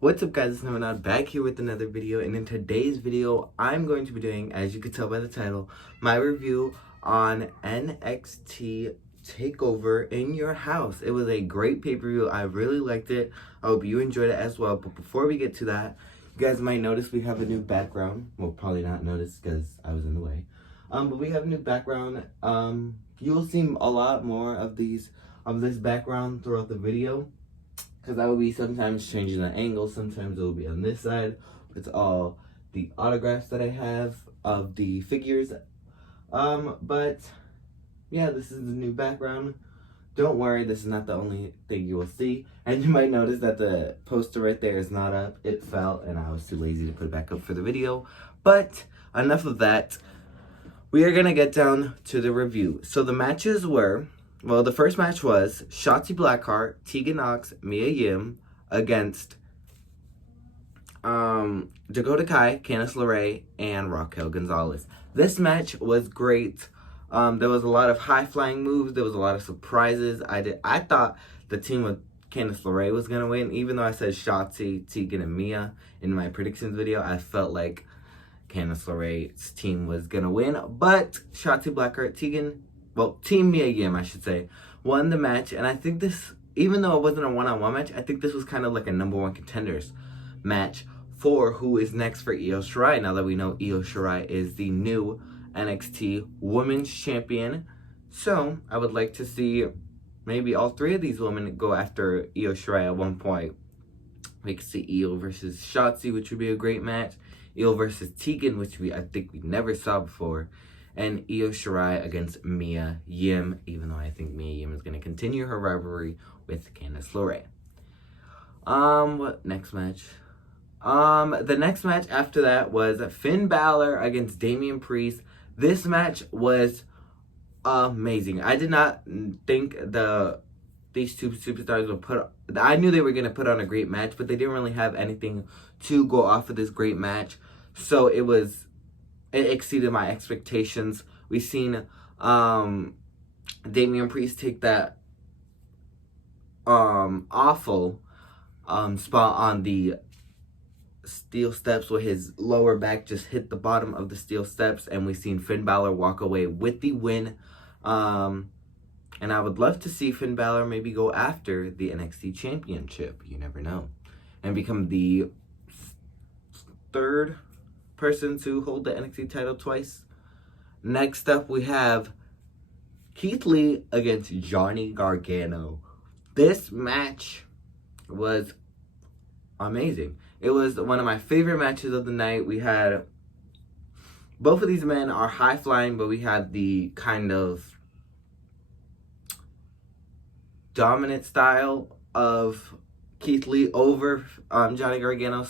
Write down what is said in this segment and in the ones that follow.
What's up, guys? It's Nominad back here with another video, and in today's video I'm going to be doing, as you can tell by the title, my review on NXT Takeover in Your House. It was a great pay-per-view. I really liked it. I hope you enjoyed it as well. But before we get to that, you guys might notice we have a new background. Well, probably not notice because I was in the way. But we have a new background. You will see a lot more of this background throughout the video, because I will be sometimes changing the angle, sometimes it will be on this side. It's all the autographs that I have of the figures. But yeah, this is the new background. Don't worry, this is not the only thing you will see. And you might notice that the poster right there is not up. It fell and I was too lazy to put it back up for the video. But enough of that. We are gonna get down to the review. So the matches were, well, the first match was Shotzi Blackheart, Tegan Nox, Mia Yim against Dakota Kai, Candice LeRae, and Raquel Gonzalez. This match was great. There was a lot of high-flying moves. There was a lot of surprises. I thought the team with Candice LeRae was going to win. Even though I said Shotzi, Tegan, and Mia in my predictions video, I felt like Candice LeRae's team was going to win. But Shotzi Blackheart, Team Mia Yim, I should say, won the match. And I think this, even though it wasn't a one-on-one match, I think this was kind of like a number one contenders match for who is next for Io Shirai. Now that we know Io Shirai is the new NXT Women's Champion. So I would like to see maybe all three of these women go after Io Shirai at one point. We could see Io versus Shotzi, which would be a great match. Io versus Tegan, which I think we never saw before. And Io Shirai against Mia Yim, even though I think Mia Yim is going to continue her rivalry with Candice LeRae. What next match? The next match after that was Finn Balor against Damian Priest. This match was amazing. I did not think these two superstars would I knew they were going to put on a great match, but they didn't really have anything to go off of this great match. So it exceeded my expectations. We've seen Damian Priest take that awful spot on the steel steps where his lower back just hit the bottom of the steel steps, and we've seen Finn Balor walk away with the win. And I would love to see Finn Balor maybe go after the NXT Championship. You never know. And become the third person to hold the NXT title twice. Next up, we have Keith Lee against Johnny Gargano. This match was amazing. It was one of my favorite matches of the night. We had, both of these men are high-flying, but we had the kind of dominant style of Keith Lee over Johnny Gargano,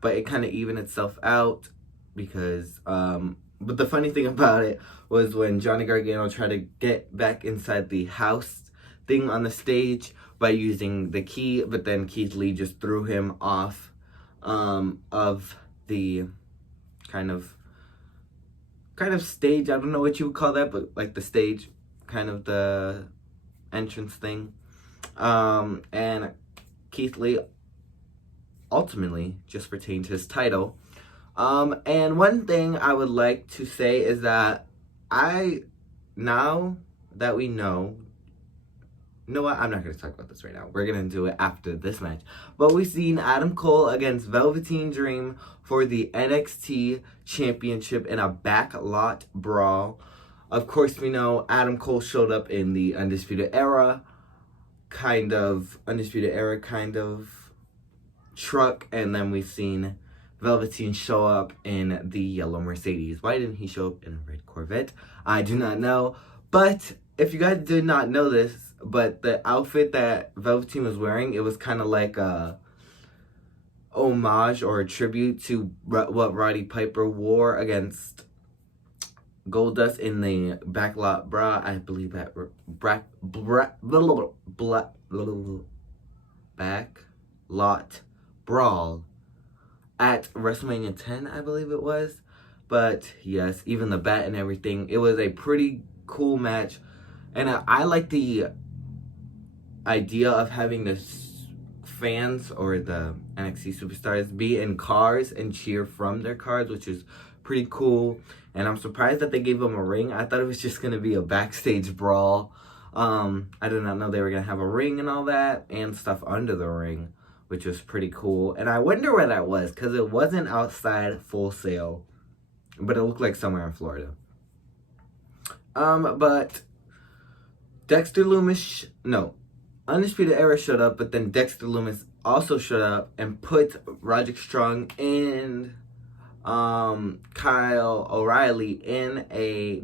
but it kind of evened itself out because, but the funny thing about it was when Johnny Gargano tried to get back inside the house thing on the stage by using the key, but then Keith Lee just threw him off of the kind of stage. I don't know what you would call that, but like the stage, kind of the entrance thing. And Keith Lee ultimately just retained his title. And one thing I would like to say is that now that we know, you know what? I'm not going to talk about this right now. We're going to do it after this match. But we've seen Adam Cole against Velveteen Dream for the NXT Championship in a backlot brawl. Of course, we know Adam Cole showed up in the Undisputed Era kind of truck. And then we've seen Velveteen show up in the yellow Mercedes. Why didn't he show up in a red Corvette? I do not know. But if you guys did not know this, but the outfit that Velveteen was wearing, it was kind of like a homage or a tribute to what Roddy Piper wore against Goldust in the backlot bra. I believe that backlot brawl at WrestleMania 10, I believe it was. But yes, even the bat and everything, it was a pretty cool match. And I like the idea of having this fans or the NXT superstars be in cars and cheer from their cars, which is pretty cool. And I'm surprised that they gave them a ring. I thought it was just going to be a backstage brawl. I did not know they were going to have a ring and all that and stuff under the ring, which was pretty cool. And I wonder where that was, because it wasn't outside Full Sail, but it looked like somewhere in Florida. But Dexter Lumis, Undisputed Era showed up, but then Dexter Lumis also showed up and put Roderick Strong and Kyle O'Reilly in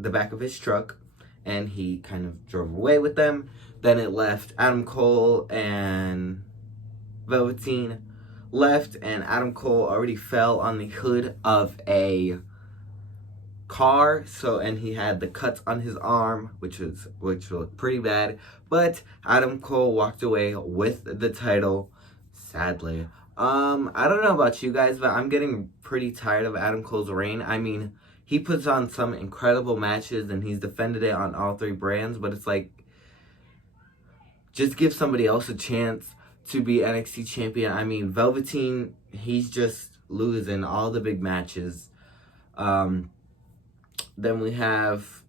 the back of his truck, and he kind of drove away with them. Then it left Adam Cole and Velveteen left, and Adam Cole already fell on the hood of a car, and he had the cuts on his arm, which looked pretty bad. But Adam Cole walked away with the title, sadly. I don't know about you guys, but I'm getting pretty tired of Adam Cole's reign. I mean, he puts on some incredible matches and he's defended it on all 3 brands, but it's like, just give somebody else a chance to be NXT champion. I mean, Velveteen, he's just losing all the big matches. Then we have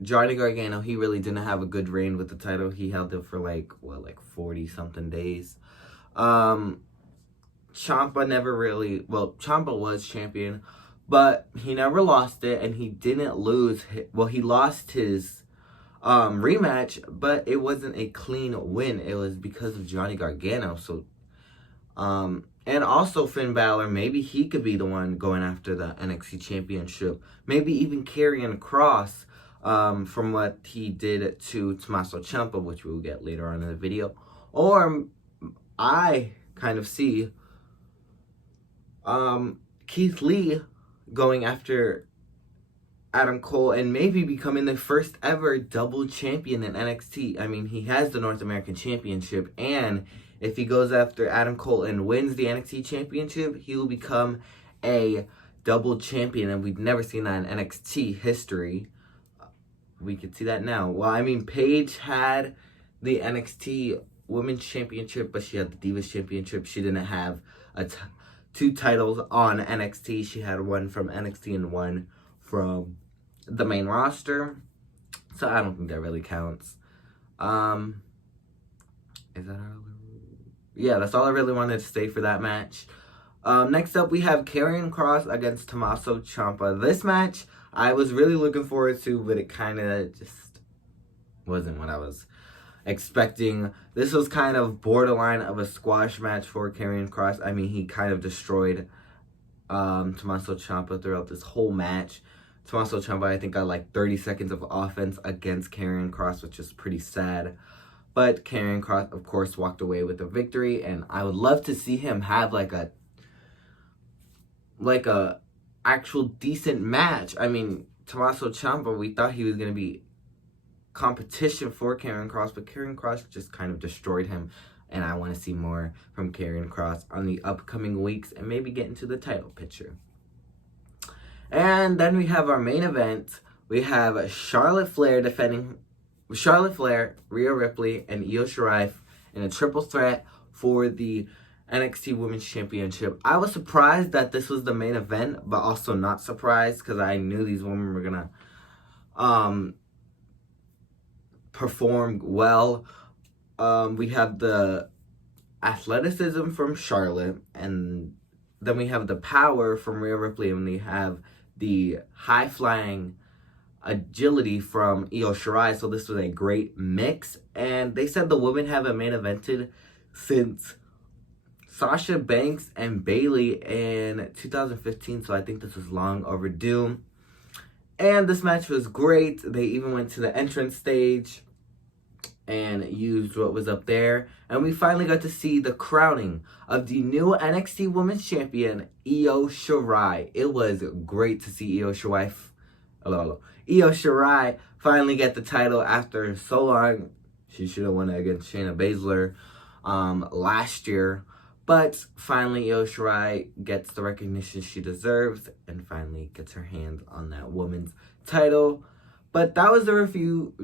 Johnny Gargano. He really didn't have a good reign with the title. He held it for like 40-something days. Ciampa Ciampa was champion, but he never lost it, and he didn't lose. He lost his rematch, but it wasn't a clean win. It was because of Johnny Gargano. So, and also Finn Balor, maybe he could be the one going after the NXT Championship. Maybe even Karrion Kross, from what he did to Tommaso Ciampa, which we'll get later on in the video. Or I kind of see Keith Lee going after Adam Cole and maybe becoming the first ever double champion in NXT. I mean, he has the North American Championship, and if he goes after Adam Cole and wins the NXT Championship, he will become a double champion, and we've never seen that in NXT history. We could see that now. Well, I mean, Paige had the NXT Women's Championship, but she had the Divas Championship. She didn't have 2 titles on NXT. She had one from NXT and one from the main roster. So I don't think that really counts. Is that all? Yeah, that's all I really wanted to say for that match. Next up, we have Karrion Kross against Tommaso Ciampa. This match, I was really looking forward to, but it kind of just wasn't what I was expecting. This was kind of borderline of a squash match for Karrion Kross. I mean, he kind of destroyed Tommaso Ciampa throughout this whole match. Tommaso Ciampa, I think, got like 30 seconds of offense against Karrion Kross, which is pretty sad. But Karrion Kross, of course, walked away with a victory, and I would love to see him have like a actual decent match. I mean, Tommaso Ciampa, we thought he was going to be competition for Karrion Kross, but Karrion Kross just kind of destroyed him, and I want to see more from Karrion Kross on the upcoming weeks and maybe get into the title picture. And then we have our main event. We have Charlotte Flair, Rhea Ripley, and Io Shirai in a triple threat for the NXT Women's Championship. I was surprised that this was the main event, but also not surprised because I knew these women were gonna perform well. We have the athleticism from Charlotte, and then we have the power from Rhea Ripley, and we have the high-flying agility from Io Shirai. So this was a great mix, and they said the women haven't main evented since Sasha Banks and Bayley in 2015, so I think this was long overdue. And this match was great. They even went to the entrance stage and used what was up there. And we finally got to see the crowning of the new NXT Women's Champion, Io Shirai. It was great to see Io Shirai finally get the title after so long. She should have won it against Shayna Baszler last year. But finally, Io Shirai gets the recognition she deserves and finally gets her hands on that women's title. But that was the review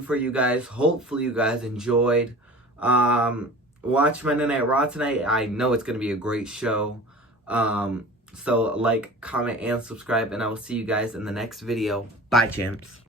for you guys. Hopefully you guys enjoyed. watch Monday Night Raw tonight. I know it's going to be a great show. So like, comment, and subscribe, and I will see you guys in the next video. Bye, champs.